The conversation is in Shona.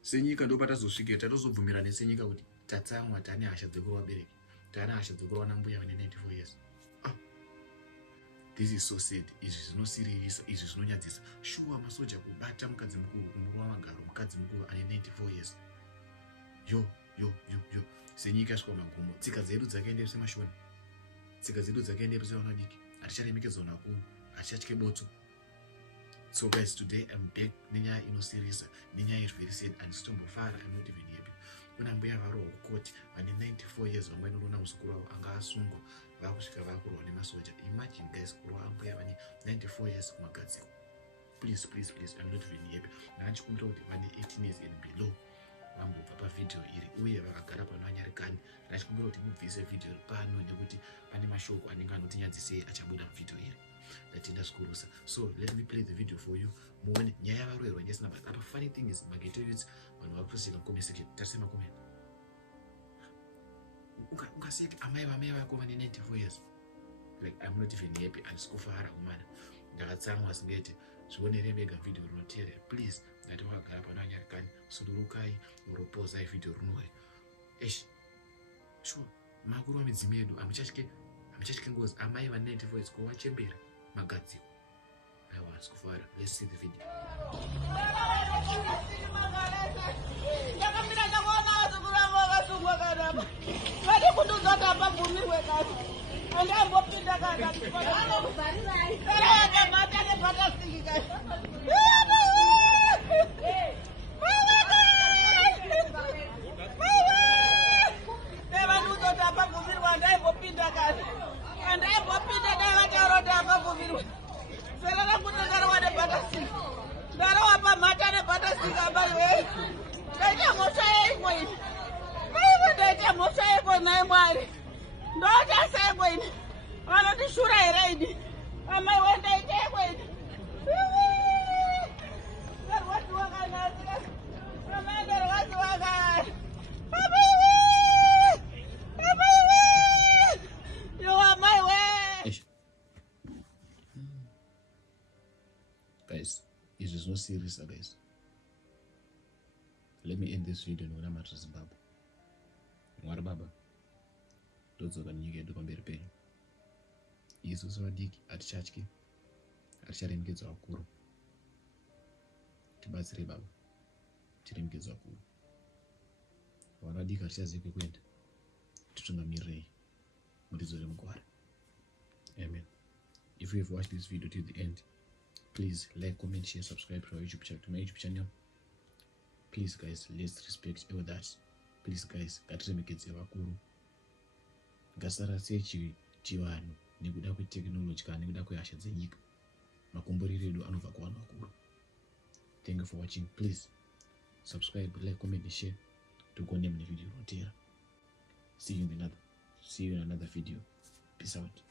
senyika ndo patazosvikira tatozobvumirana senyika kuti tatsamwa tane hasha dzekurwa vabereki, tane hasha dzekurwa vanambuya vane 94 years. This is so sad. Izvi zvinosiririsa, izvi zvinonyadzisa. Shuwa Masoja kubata mukadzi mukuru, kumurwa Magaro, mukadzi mukuru ane 94 years. Yo. Senyika yasvika magumo. Tsika dzedu dzakaenda semashoni. Tsika dzedu dzakaenda sevana diki. Haticharemekedzwa nakuru, hatichatye botso. So guys, today I'm back nenyaya inosirisa, nenyaya is very sad and sitombofara, I'm not even happy. Kuna mbuya Varohwa kukoti vane 94 years vamweni unoona muzukuru wavo anga asungwa vakusvika vakurwa Nemasoja. Imagine guys, kurwa ambuya vane 94 years kumagadziko. Please, I'm not even happy. Ndachikumbira kuti vane 18 years and below vambobva pavidhio iri uye vakagara pano anyari kani. Ndachikumbira kuti mubvise vidhio pano nekuti pane mashoko anenge anotinyadzisei achabuda muvidhio iri. Ndatenda zikurusa. So let me play the video for you. Muone nyaya varwerwa nyasina but apa funny thing is mageto youths vanhu vakusika comment section. Tarisema comment. Ungaseki amai vako vane 94 years. Like I'm not even happy and sikufara umana. Ndakatsamwa singete zvionere mega video rinotera. Please ndati wakagara pano anyari kani sundurukai muropozai video runori. Sure makuru amidzimi edu amuchashike ngozi amai vane 94 years kowachembera magadziko. Aiwa sikufara. Let's see the video. Guys, it is not serious, guys. Let me end this video nona matra Zimbabwe. Mwari baba. Todzoka nyika yedu pamberi penyu. Isusu vadiki hatichatyi, haticharemekedzwa vakuru. Tibatsirei baba, tiremekedzwa vakuru. Vana vadiki hatichazivi kwekuenda. Titungamirirei muridzo remugwara. Amen. If you have watched this video till the end, please like, comment, share, subscribe to our YouTube channel, to my YouTube channel. Please guys, let's respect elders. Please guys, ngatiremekedze vakuru. Ngasarasei chivanhu nekuda kwetekinoloji kana nekuda kwehasha dzenyika. Makomborero edu anobva kuvanhu vakuru. Thank you for watching. Please subscribe, like, comment, and share. Tugone mune video inotera. See you in another video. Peace out.